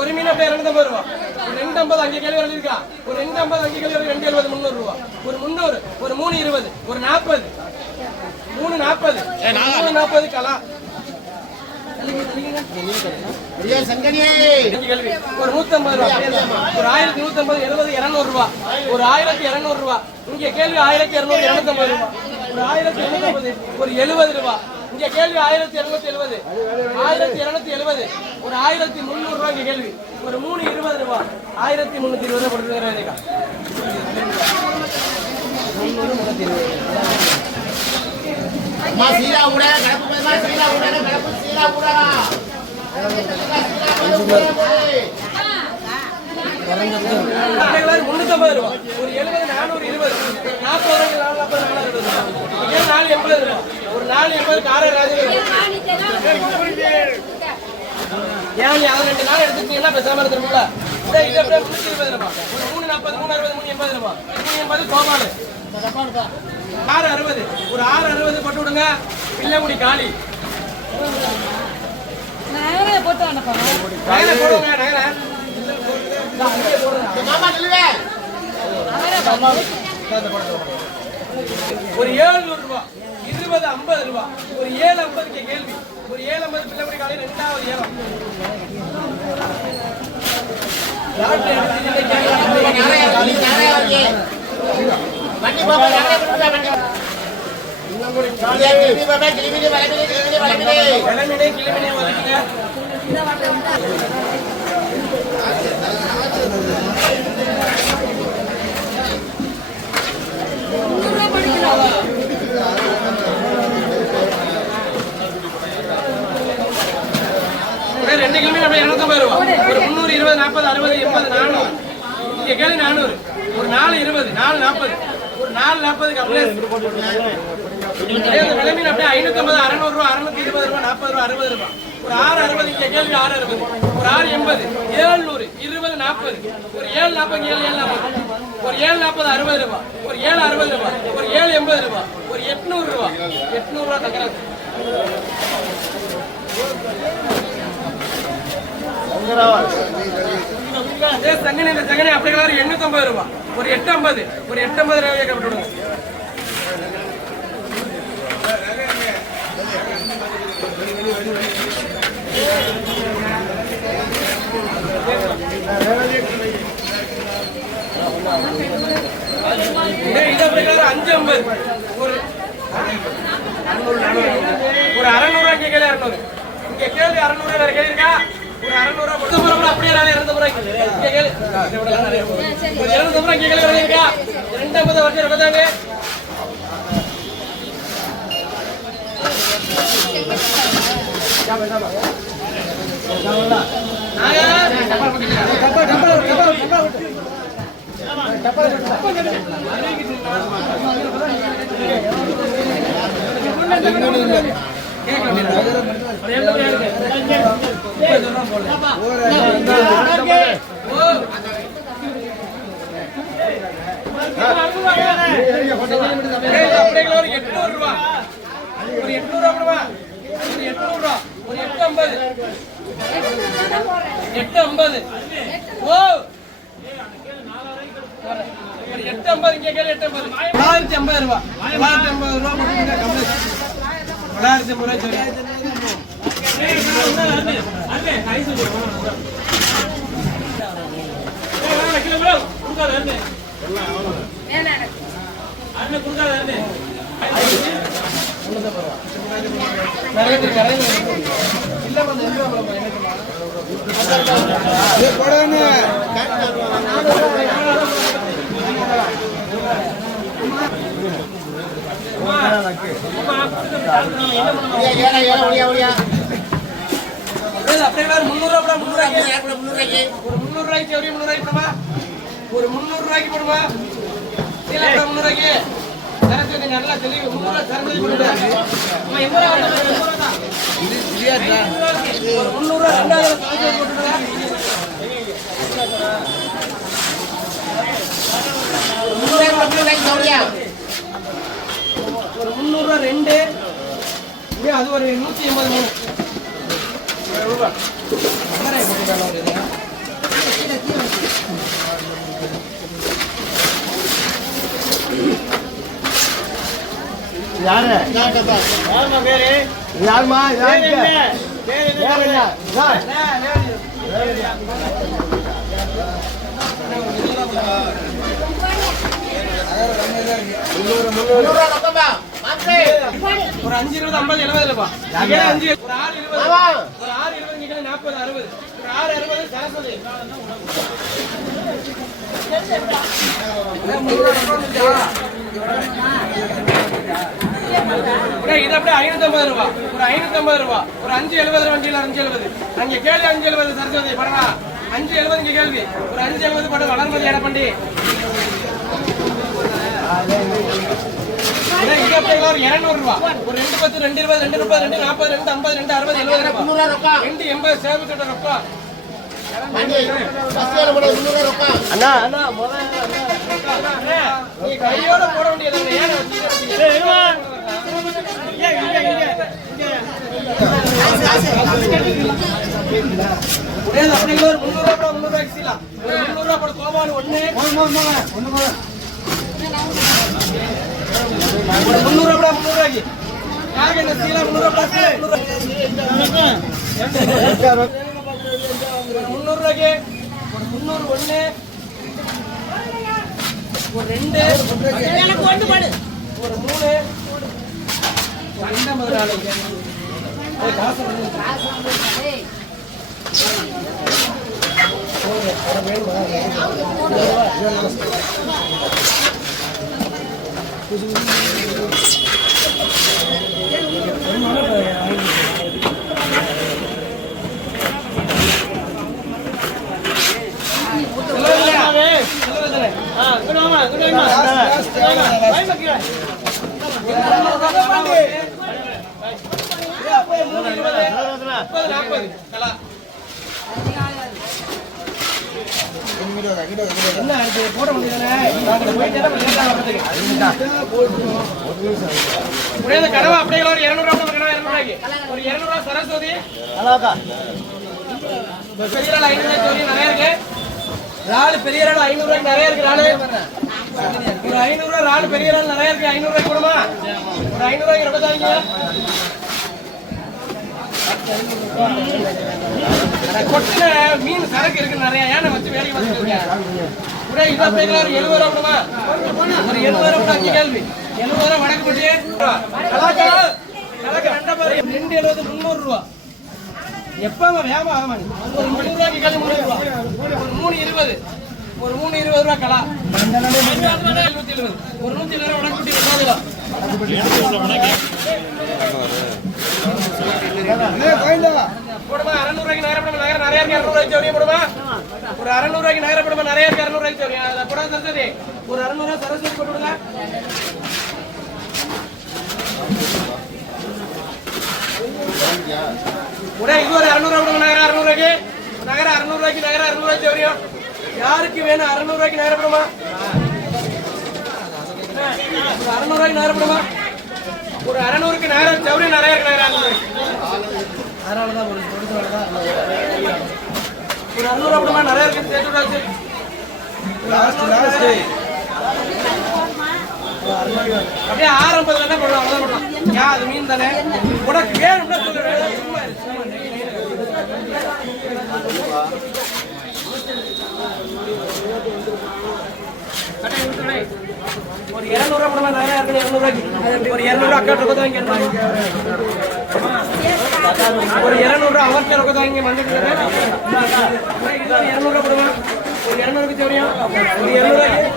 ஒரு மீன் அப்படியே 250 ரூபா. ஒரு 250 அங்கே கேள்வி இருக்கா? ஒரு 250 அங்கே கேள்வி 270 300 ரூபா. ஒரு 300 ஒரு 320 ஒரு 40 340 340 கலா ஒரு 150 ரூபா. ஒரு 1150 70 200 ரூபா. ஒரு 1200 ரூபா. இங்க கேள்வி 1200 250 ரூபா. ஒரு 1250 ஒரு 70 ரூபா. இங்க கேள்வி 1270 1270 ஒரு 1300 ரூபா. இங்க கேள்வி ஒரு 320 ரூபா. 1320 ரூபா கொடுத்துருக்கா. சீரா கூட கடப்பு சீரா கூட கடப்பு சீரா கூட 350 ரூபா. ஒரு 70 420 40 480 ரூபா. ஒரு 480 கார ராஜன் ஏன் நீ அவங்க 2 நாள் எடுத்துட்டீங்கன்னா பேசாம இருந்துருக்கும்ல. இது அப்படியே 320 ரூபா. ஒரு 340 360 380 ரூபா. 380 கோபாலு கார 60 ஒரு 660 போட்டு விடுங்க. பிள்ளைமுடி காளி நேரே போட்டு அனுப்புங்க. நேரே போடுங்க. நேரே மாமா நில்லுங்க. ஒரு 700 ரூபா. 20 50 ரூபா. ஒரு 750 கேள்வி. ஒரு 750 பிள்ளைமுடி காளி ரெண்டாவது ஏலம். வண்டி பாப்பா நானே கொடுத்தா வண்டி கிளிமினி பாப்பா கிளிமினி வலமினி வலிங்க. ரெண்டு கிலோமீட்டர் 250 ரூபா. ஒரு 300 20 40 60 80 400 இங்க கேள்வி 400 ஒரு 420 440 ஒரு 440 அப்படியே விலைமீன் அப்படியே 550 600 ரூபா 620 ரூபா 40 ரூபா 60 ரூபா. ஒரு 660 இங்க கேள்வி 660 ஒரு 680 700 20 40 ஒரு 740 740 ஒரு 740 60 ரூபா. ஒரு 760 ரூபா. ஒரு 780 ரூபா. ஒரு 800 ரூபா. 800 ரூபா தக்கறாங்க. சங்கனி அப்படியே 850 ரூபா. ஒரு 850 ஒரு 850 ரூபாய் கட்டி விடுங்க. இது அப்படியே 550 ஒரு 600 ரூபாய் கேள்வி 600 இங்க கேள்வி 600 வேற கேள்வி இருக்கா? ஒரு 600 ரூபாய் கொடுத்து போறோம். அப்படியே 250 ரூபாய் இங்க கேள்வி ஒரு 250 ரூபாய் இங்க கேள்வி இருக்கா? 250 வருஷம் இருக்கதாங்க. அப்படியே ஒரு 800 ரூபா. ஒரு 800 ரூபா. ஒரு 800 ரூபா. ஒரு 850 850 ஓ ஒரு 850 இங்க கேளு 850 950 ரூபா. 950 ரூபா போடுங்க. 950 ரூபா சரி. அண்ணே ஐஸ் கிலோ ப்ரோ குடுக்காத அண்ணே. அண்ணே குடுக்காத அண்ணே. இல்ல வந்து ये पड़ा ना அப்படியே 300 ரூபாய் 300 ரூபாய்க்கு ஒரு 300 ரூபாய்க்கு போடுமா. ஒரு 300 ரூபாய்க்கு போடுமா. இல்ல 300 ரூபாய்க்கு சரக்கு நல்லா தெளிவு 300 சரக்கு போடுங்க. நம்ம எங்க வரணும் இது சரியா இருக்கா? 300 ரூபாய் 2000 சரக்கு போடுங்க. ஒரு 300 ரூபாய் 2 ஒரு 300 ரூபாய் 2 அது ஒரு 183 ரூபாய். யாரு யாருமா முந்நூறுரூவா ரொக்கமா மாப்பிள்ளை ஒரு 5 20 50 70 ரூபாய். இங்கே 5 ஒரு 6 20 ஒரு 6 20 இங்கே 40 60 ஒரு 6 60 சரஸ்வதி. இது அப்படியே 550 ரூபாய். ஒரு 550 ரூபாய். ஒரு 570 வண்டியில 570. அங்க கேள்வி 570 சரஸ்வதி படவா 570 இங்க கேள்வி. ஒரு 570 படம் வளர்மதி எடப்பண்டி. இது அப்படியே ஒரு 200 ரூபாய். ஒரு 2 10 2 20 2 30 2 40 2 50 2 60 70 ரூபாய். முந்நூறுரூவா ரொக்கம் 2 80 சேமிச்சுட்ட ரொக்கம். வண்டி பஸ் ஏற கூட 300 ரொக்கம் அண்ணா நீ கையோட போட வேண்டியது ஏன் அப்படிங்கிற ஒரு 300 ரூபாய் 300 ரூபாய்க்கு சீலாம். ஒரு 300 ரூபாய் போட கோபால் 1 300 ரூபாய் 300 ரூபாய்க்கு யாருக்கு இந்த சீலா 300 ரூபாய் 300 ரூபாய்க்கு ஒரு 300 1 ஒரு 2 எனக்கு ஒன்று பாடு ஒரு 3 2 4 காசு என்ன போட முடியாது கடவை அப்படியே ஒரு 200 ரூபாய் கடவை 200 ரூபாய்க்கு ஒரு 200 ரூபாய் சரஸ்வதி பெரிய ஆள் 500 ரூபாய் சொல்லி நிறைய இருக்கு ராலு பெரிய ஆள் 500 ரூபாய்க்கு நிறைய இருக்கு ராலு ஒரு 500 ரூபாய் ராலு பெரிய ஆள் நிறைய இருக்கு 500 ரூபாய்க்கு கொடுமா ஒரு 500 ரூபாய்க்கு ரொம்ப தாங்க கொட்டின மீன் சரக்கு இருக்கு நிறைய ஏன்னா வச்சு வேலைக்கு வந்துருக்கேன் ஒரு 70 ரூபா கொடுமா ஒரு 70 ரூபா 5 கேள்வி 70 ரூபா வடக்கு போட்டு 270 300 ரூபா எப்ப வியாபாரம் ஆமா ஒரு 300 ரூபாய்க்கு கேள்வி 300 ரூபா ஒரு 320 ஒரு 320 ரூபா கலா 170 ஒரு 170 ரூபா வடக்கு போட்டு 70 ரூபா போடுமா 600 ரூபாய்க்கு நகரப்படமா நிறைய இருக்கு 200 ரூபாய்க்கு ஜோடியா போடுமா ஒரு 600 ரூபாய்க்கு நகரப்படமா நிறைய இருக்கு 200 ரூபாய்க்கு ஜோடியா அத போட சரஸ்வதி ஒரு 600 ரூபாய் சரஸ்வதி போட்டுடுங்க உடனே இது ஒரு 600 ரூபாய் நகர 600 ரூபாய்க்கு நகர 600 ரூபாய்க்கு நகர 600 ரூபாய்க்கு ஜோடியா யாருக்கு வேணும் 600 ரூபாய்க்கு நகரப்படமா 600 ரூபாய்க்கு நகரப்படமா ஒரு 600க்கு நகர ஜோடி நிறைய இருக்கு நகர அதனாலதான் ஒரு 600 ரூபாய் நிறைய இருக்கு சேர்த்து அப்படியே 650 என்ன போடுறோம் அவ்வளவுதான் போடுறோம் யா அது மீன் தானே உனக்கு வேணும்னா சொல்லுறேன் சும்மா ஒரு 200 ரூபாய் போடுமா நிறைய இருக்கு 200 ரூபாய்க்கு ஒரு 200 ரூபாய் அக்கா ரூபாய் வாங்கி ஒரு 200 ரூபாய் அவர்கிட்ட ரூபாய் வாங்கி வந்துட்டு 200 ரூபாய் போடுமா ஒரு 200க்கு தெரியும் ஒரு 200 ரூபாய்க்கு